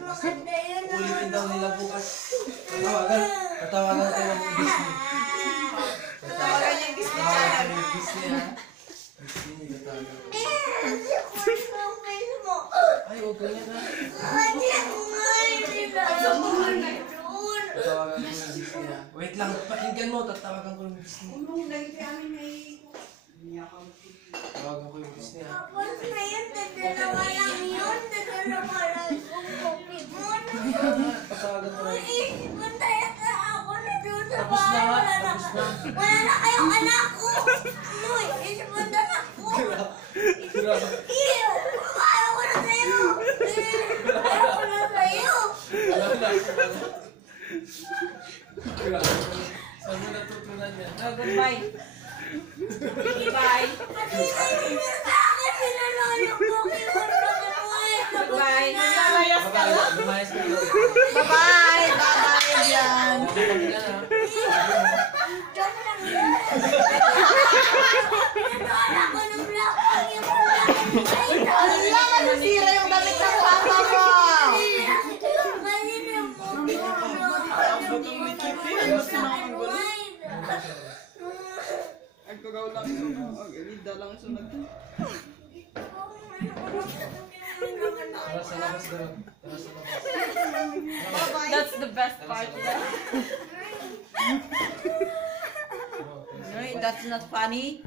maganda yun. Ulitin daw nila bukas. Tatawagan ko yung Disney. Tawagan yung Disney Channel. Disney ha. Disney tatawagan. Ay, huwag ka niya na. Tatawagan ko yung Disney ha. Wait lang, pakinggan mo. Tatawagan ko yung Disney. Tawagan ko yung Disney ha. Tapos na yun, dadalawa lang yun. Dadalawa lang yung Pokemon. Tatawagan ko lang. Iisipon tayo sa ako na doon sa Tapos na bahay. nga, tapos na. Wala na kayong anak ko. Uy, isipon na ako. Grabe. Iyo, ayaw ko na sa'yo. Ayaw ko na sa'yo. Grabe. Saan mo natutunan yan? Goodbye. Bye. Pati na nila sa akin, sinalaw yung Pokemon. Bye. Lumayas ka lang. Lumayas ka lang. Bye-bye. Bye-bye dyan. Joke lang yun. Nanood ako ng Black Pokemon. Wala ka nasira yung damit ng papa mo. Agpagaw lang ito. Agilida lang ito. Tara sa labas daw. Tara sa labas. That's the best part. That's not funny.